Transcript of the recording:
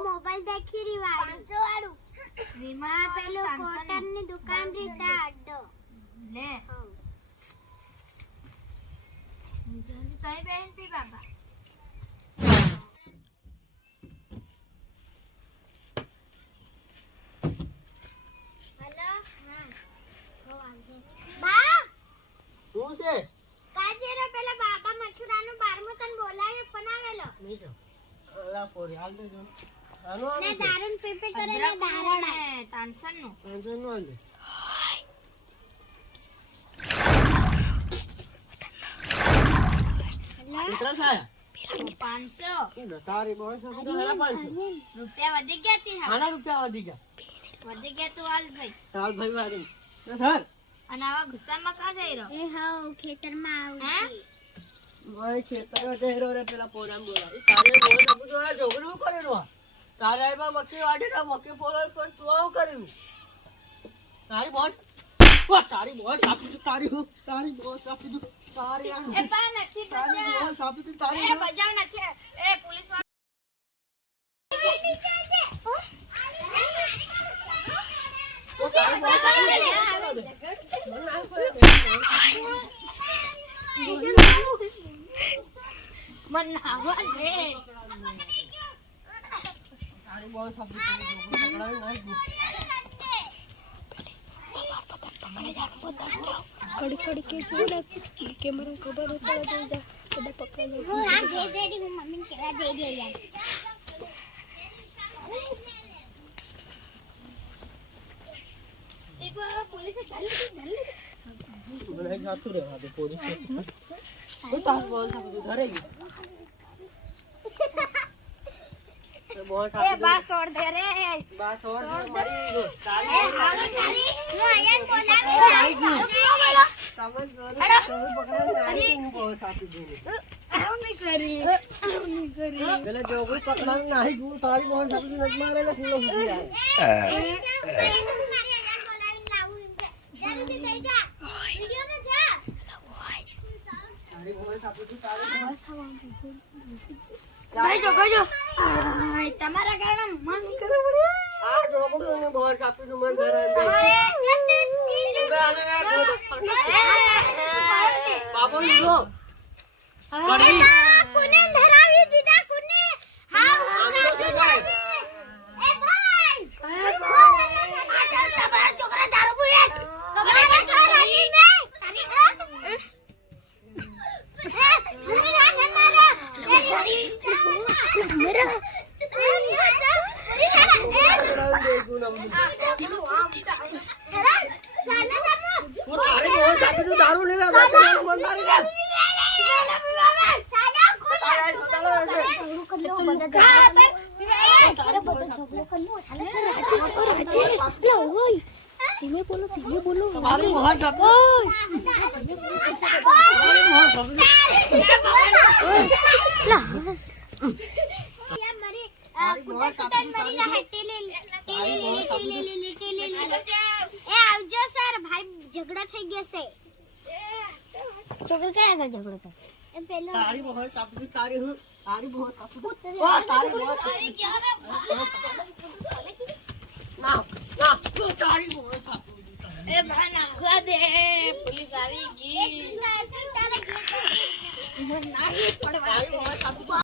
mobile દેખી રહી વાળું વિમા પેલો કોટન ની દુકાન રીતા અડ્ડો લે તઈ બેન પી બાબા હેલો હા હો આવજો બા શું છે કાજેરો પેલા બાબા મથુરાનું 12મું તન બોલાય બનાવેલો નહીં જો અલા પોરી હાલ દેજો ને દારૂન પીપે કરે ને દારૂ તાનસન નું હાલ દે કેટલા થાય 500 તારી બોલ સકી તો હેલા 500 રૂપિયા વધી ગયા તી આના રૂપિયા વધી ગયા તું હાલ ભાઈ વાળી ધર અને આવા ગુસ્સામાં કા જઈ રહ્યો એ હાઉ ખેતરમાં આવું ભાઈ ખેતરમાં જઈ રહ્યો રે પેલા પોરામ બોલા તારે બોલ બધું આ જોગડું કરેલું તારે આઈબા મક્કી વાડી ના મક્કી પોરા પણ તું આવું કર્યું તારી બોલ તારી બોલ સાપી તું તારી બોલ સાપી તું તારી એ બા નથી તારી બોલ સાપી તું તારી એ બજાવ નથી એ પોલીસ મનાવા દે તારી બોલ સાપી તું પકડાવી નહીં કડી કે જોડે કેમેરા ખબર પડે દે જા કદા પકડ લે હું આ ભેજ દે હું મમ્મી કેવા જઈ દે યાર એક વાર પોલીસ ચાલી તું મને જાતું રે આ પોલીસ સ્ટેશન હું તાર બોલ સાપી તું ઘરે ગઈ બોલ એ સાપી બા છોડ દે રે બા છોડ દે મારી તારી એ હાલો તારી હું આયન બોલાવી સામન પકડાવી હું બોલ સાપી દઉં આવું નહીં કરી પેલે જોગું પકડાવી નાહી ગયું તારી બોલ સાપી તું નથી મારેલા ફૂલો ફૂટી જાય તારી બોલ સાપી તું તારી તમારા કારણે મન કરવું પડે આ જોગું ને બોલ સાપી તું મન ઘરે બાબુ લો કરી કોને ધરાવી દીધા કોને હા આંગળો છે ભાઈ એ ભાઈ આ તમારા છોકરા દારૂ પીએ તમારા છોકરા ની મે તારી દારૂ લેવા મન મારી દે ધીમે બોલો મારી મોહન સાપો આવજો સર ભાઈ ઝઘડા થઈ ગયો છે છોકરો કયા આગળ ઝઘડો થાય એ પેલો તારી મોહન સાપો તારી હું તારી મોહન સાપો ઓ તારી મોહન ના તારી મોહન સાપો એ ભાઈ નાખવા દે પોલીસ આવી ગઈ તારે ના પડવા